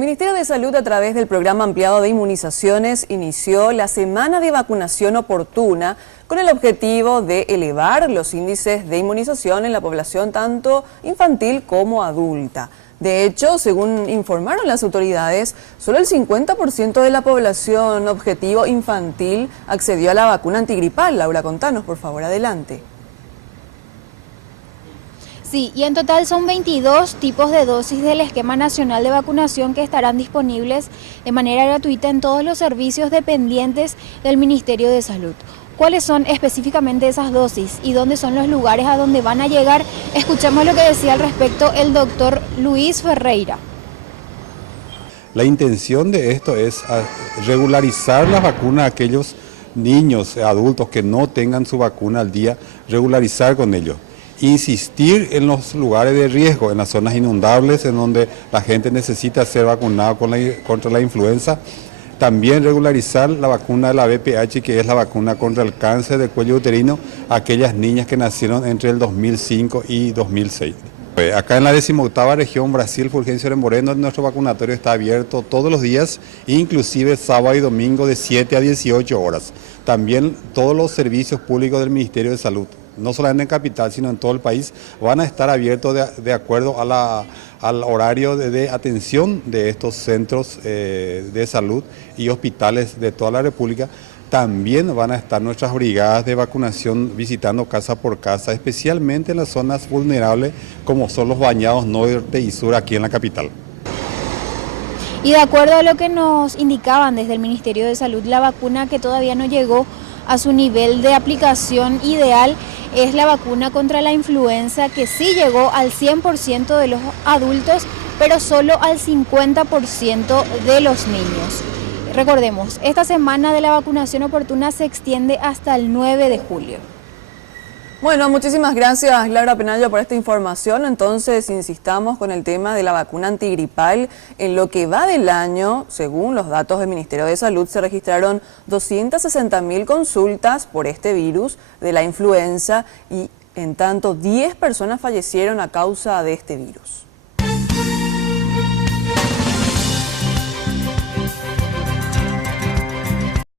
El Ministerio de Salud, a través del Programa Ampliado de Inmunizaciones, inició la semana de vacunación oportuna con el objetivo de elevar los índices de inmunización en la población tanto infantil como adulta. De hecho, según informaron las autoridades, solo el 50% de la población objetivo infantil accedió a la vacuna antigripal. Laura, contanos, por favor, adelante. Sí, y en total son 22 tipos de dosis del esquema nacional de vacunación que estarán disponibles de manera gratuita en todos los servicios dependientes del Ministerio de Salud. ¿Cuáles son específicamente esas dosis y dónde son los lugares a donde van a llegar? Escuchamos lo que decía al respecto el doctor Luis Ferreira. La intención de esto es regularizar la vacuna a aquellos niños, adultos que no tengan su vacuna al día, regularizar con ellos. Insistir en los lugares de riesgo, en las zonas inundables, en donde la gente necesita ser vacunada contra la influenza. También regularizar la vacuna de la VPH, que es la vacuna contra el cáncer del cuello uterino, a aquellas niñas que nacieron entre el 2005 y 2006. Acá en la 18ª región, Brasil, Fulgencio de Moreno, nuestro vacunatorio está abierto todos los días, inclusive sábado y domingo de 7 a 18 horas. También todos los servicios públicos del Ministerio de Salud, no solamente en Capital, sino en todo el país, van a estar abiertos de acuerdo al horario de atención de estos centros de salud y hospitales de toda la República. También van a estar nuestras brigadas de vacunación visitando casa por casa, especialmente en las zonas vulnerables como son los bañados norte y sur aquí en la capital. Y de acuerdo a lo que nos indicaban desde el Ministerio de Salud, la vacuna que todavía no llegó a su nivel de aplicación ideal es la vacuna contra la influenza, que sí llegó al 100% de los adultos, pero solo al 50% de los niños. Recordemos, esta semana de la vacunación oportuna se extiende hasta el 9 de julio. Bueno, muchísimas gracias, Laura Penallo, por esta información. Entonces, insistamos con el tema de la vacuna antigripal. En lo que va del año, según los datos del Ministerio de Salud, se registraron 260.000 consultas por este virus de la influenza y, en tanto, 10 personas fallecieron a causa de este virus.